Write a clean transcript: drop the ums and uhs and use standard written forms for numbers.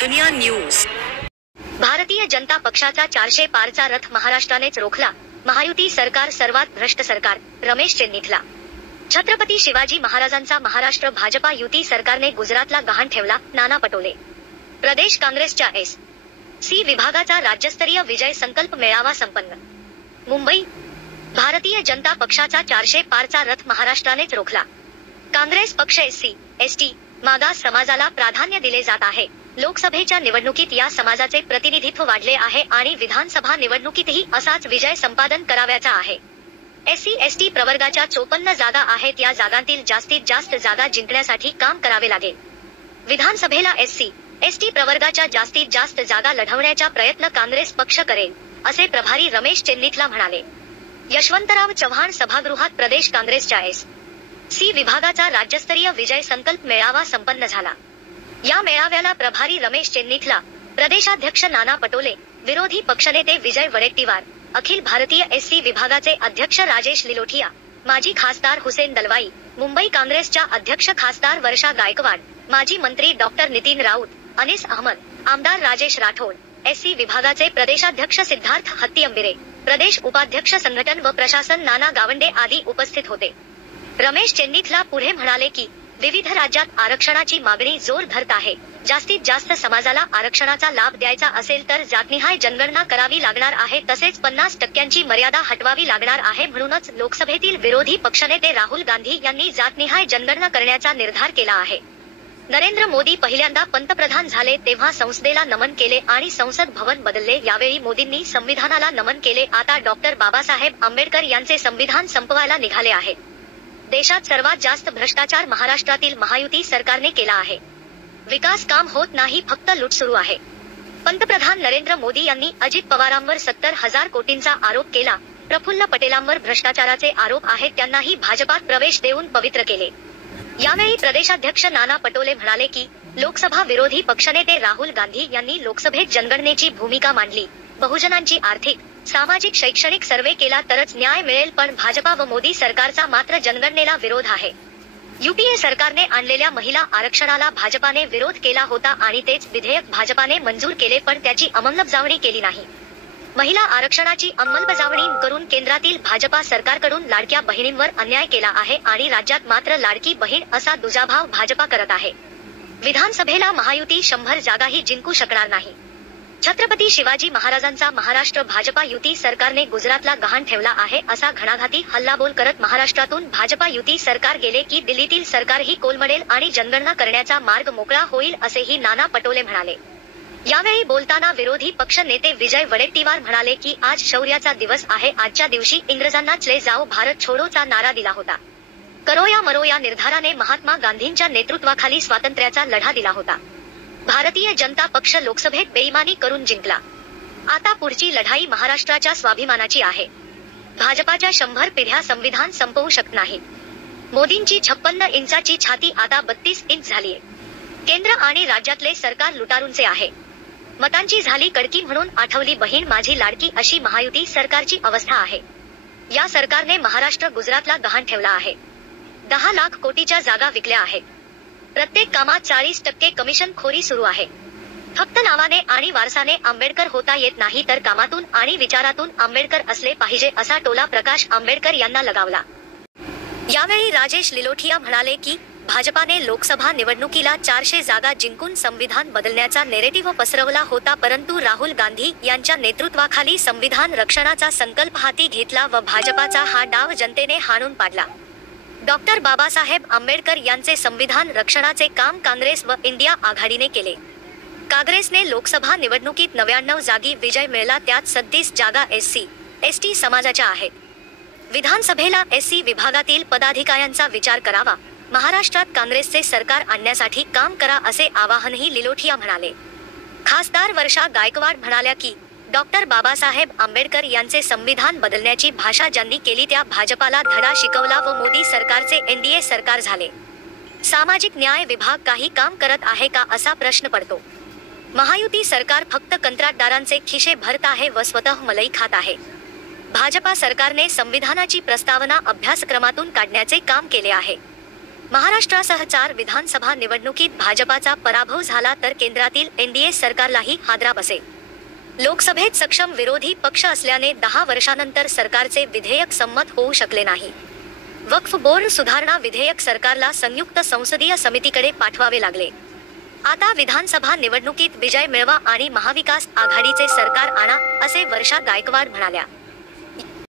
दुनिया न्यूज। भारतीय जनता पक्षाचा 400 पारचा रथ महाराष्ट्रानेच रोखला। महायुती सरकार सर्वात भ्रष्ट सरकार, रमेश चेन्नीथला। छत्रपती शिवाजी महाराजांचा महाराष्ट्र भाजपा युती सरकारने गुजरातला गहाण ठेवला, नाना पटोले। प्रदेश काँग्रेसच्या एस.सी. विभागाचा राज्यस्तरीय विजय संकल्प मेळावा संपन्न। मुंबई। भारतीय जनता पक्षाचा 400 पारचा रथ महाराष्ट्रानेच रोखला। काँग्रेस पक्ष एस.सी. एस.टी. मागास समाजाला प्राधान्य दिले जात आहे। लोकसभेच्या निवडणुकीत या समाजाचे प्रतिनिधित्व वाढले आहे आणि विधानसभा निवडणुकीतही असाच विजय संपादन करावयाचा आहे। एस.सी. एस.टी. प्रवर्गाच्या 54 जागा आहेत। या जागांतील जास्तीत जास्त जागा जिंकण्यासाठी काम करावे लागेल। विधानसभेला एस.सी. एस.टी. प्रवर्गाच्या जास्तीत जास्त जागा लढवण्याचा प्रयत्न काँग्रेस पक्ष करेल, असे प्रभारी रमेश चेन्नीथला म्हणाले। यशवंतराव चव्हाण सभागृहात प्रदेश काँग्रेसच्या एस.सी. विभागाचा राज्यस्तरीय विजय संकल्प मेळावा संपन्न झाला। या मेळाव्याला प्रभारी रमेश चेन्नीथला, प्रदेशाध्यक्ष नाना पटोले, विरोधी पक्षनेते विजय वडेट्टीवार, अखिल भारतीय एस.सी. विभागाचे अध्यक्ष राजेश लिलोठिया, माजी खासदार हुसेन दलवाई, मुंबई काँग्रेसच्या अध्यक्ष खासदार वर्षा गायकवाड, माजी मंत्री डॉक्टर नितीन राऊत, अनीस अहमद, आमदार राजेश राठोड, एस.सी. विभागाचे प्रदेशाध्यक्ष सिद्धार्थ हत्तीअंबिरे, प्रदेश उपाध्यक्ष संघटन व प्रशासन नाना गावंडे आदी उपस्थित होते। रमेश चेन्नीथला पुढे म्हणाले की विविध राज्यात आरक्षणाची मागणी जोर धरत आहे। जास्तीत जास्त समाजाला आरक्षणाचा लाभ द्यायचा असेल तर जातनिहाय जनगणना करावी लागणार आहे, तसेच 50% मर्यादा हटवावी लागणार आहे। म्हणूनच लोकसभेतील विरोधी पक्षनेते राहुल गांधी यांनी जातनिहाय जनगणना करण्याचा निर्धार केला आहे। नरेंद्र मोदी पहिल्यांदा पंतप्रधान झाले तेव्हा संसदेला नमन केले आणि संसद भवन बदलले। यावेळी मोदींनी संविधानाला नमन केले। आता डॉक्टर बाबासाहेब आंबेडकर यांचे संविधान संपवायला निघाले आहे। देशात सर्वात जास्त भ्रष्टाचार महाराष्ट्रातील महायुती सरकारने केला आहे। विकास काम होत नाही, फक्त लूट सुरू आहे। पंतप्रधान नरेंद्र मोदी यांनी अजित पवारांवर 70,000 कोटींचा आरोप केला। प्रफुल्ल पटेलांवर भ्रष्टाचाराचे आरोप आहेत, त्यांनाही भाजपात प्रवेश देऊन पवित्र केले। यावेळी प्रदेशाध्यक्ष नाना पटोले म्हणाले की लोकसभा विरोधी पक्षनेते राहुल गांधी यांनी लोकसभेत जनगणनेची भूमिका मांडली। बहुजनांची आर्थिक, सामाजिक, शैक्षणिक सर्वे केला तरच न्याय मिळेल, पण भाजपा व मोदी सरकारचा मात्र जनगणनेला विरोध आहे। युपीए सरकारने आणलेल्या महिला आरक्षणाला भाजपाने विरोध केला होता आणि तेच विधेयक भाजपाने मंजूर केले, पण त्याची अंमलबजावणी केली नाही। महिला आरक्षणाची अंमलबजावणी करून केंद्रातील भाजपा सरकारकडून लाडक्या बहिणींवर अन्याय केला आहे आणि राज्यात मात्र लाडकी बहीण असा दुजाभाव भाजपा करत आहे। विधानसभेला महायुती 100 जागाही जिंकू शकणार नाही। छत्रपती शिवाजी महाराजांचा महाराष्ट्र भाजपा युती सरकारने गुजरातला गहाण ठेवला आहे, असा घणाघाती हल्लाबोल करत महाराष्ट्रातून भाजपा युती सरकार गेले की दिल्लीतील सरकारही कोलमडेल आणि जनगणना करण्याचा मार्ग मोकळा होईल, असेही नाना पटोले म्हणाले। यावेळी बोलताना विरोधी पक्ष नेते विजय वडेट्टीवार म्हणाले की आज शौर्याचा दिवस आहे। आजच्या दिवशी इंग्रजांना चले जाओ भारत छोडोचा नारा दिला होता। करो या मरो या निर्धाराने महात्मा गांधींच्या नेतृत्वाखाली स्वातंत्र्याचा लढा दिला होता। भारतीय जनता पक्ष लोकसभेत बेईमानी करून जिंकला। आता पुढची लढाई महाराष्ट्राच्या स्वाभिमानाची आहे। भाजपाच्या 100 पिढ्या संविधान संपवू शकत नाहीत। मोदींची 56 इंचाची छाती आता 32 इंच झालीय। केंद्र आणि राज्यातले सरकार लुटारूंचे आहे। मतांची झाली कडकी म्हणून आठवली बहीण माझी लाडकी, अशी महायुती सरकारची अवस्था आहे। या सरकारने महाराष्ट्र गुजरातला गहाण ठेवला आहे। 10 लाख कोटीच्या जागा विकल्या आहेत। प्रत्येक कामात 40% कमिशन खोरी सुरू आहे। फक्त नावाने आणि वारसाने आंबेडकर होता येत नाही, तर कामातून आणि विचारातून आंबेडकर असले पाहिजे, असा टोला प्रकाश आंबेडकर यांना लगावला। यावेळी राजेश लिलोठिया म्हणाले की भाजपाने लोकसभा निवडणुकीला 400 जागा जिंकून संविधान बदलण्याचा नेरेटिव्ह पसरवला होता, परंतु राहुल गांधी यांच्या नेतृत्वाखाली संविधान रक्षणाचा संकल्प हाती घेतला व भाजपाचा हा डाव जनतेने हाणून पाडला। डॉक्टर बाबासाहेब आंबेडकर यांचे संविधान रक्षणाचे काम काँग्रेस व इंडिया आघाडीने केले। काँग्रेसने लोकसभा निवडणुकीत 99 जागी विजय मिळवला, त्यात 37 जागा एस.सी. एस.टी. समाजाच्या आहेत। विधानसभेला एस.सी. विभागातील पदाधिकाऱ्यांचा विचार करावा, महाराष्ट्रात काँग्रेसचे सरकार आणण्यासाठी काम करा, असे आवाहनही लिलोठिया म्हणाले। खासदार वर्षा गायकवाड म्हणाल्या की डॉक्टर बाबासाहेब आंबेडकर यांचे संविधान बदलण्याची भाषा ज्यांनी केली त्या भाजपाला धडा शिकवला व मोदी सरकारचे एनडीए सरकार झाले। सामाजिक न्याय विभाग काही काम करत आहे का, असा प्रश्न पडतो। महायुती सरकार फक्त कंत्राटदारांचे खिसे भरत आहे व स्वतः मलाई खात आहे। भाजपा सरकारने संविधानाची प्रस्तावना अभ्यासक्रमातून काढण्याचे काम केले आहे। महाराष्ट्रासह 4 विधानसभा निवडणुकीत भाजपाचा पराभव झाला तर केंद्रातील एनडीए सरकारलाही हादरा बसेल। लोकसभेत सक्षम विरोधी पक्ष असल्याने 10 वर्षांनंतर सरकारचे विधेयक संमत होऊ शकले नाही। वक्फ बोर्ड सुधारणा विधेयक सरकारला संयुक्त संसदीय समितीकडे पाठवावे लागले। आता विधानसभा निवडणुकीत विजय मिळवा आणि महाविकास आघाडीचे सरकार आणा, असे वर्षा गायकवाड म्हणाल्या।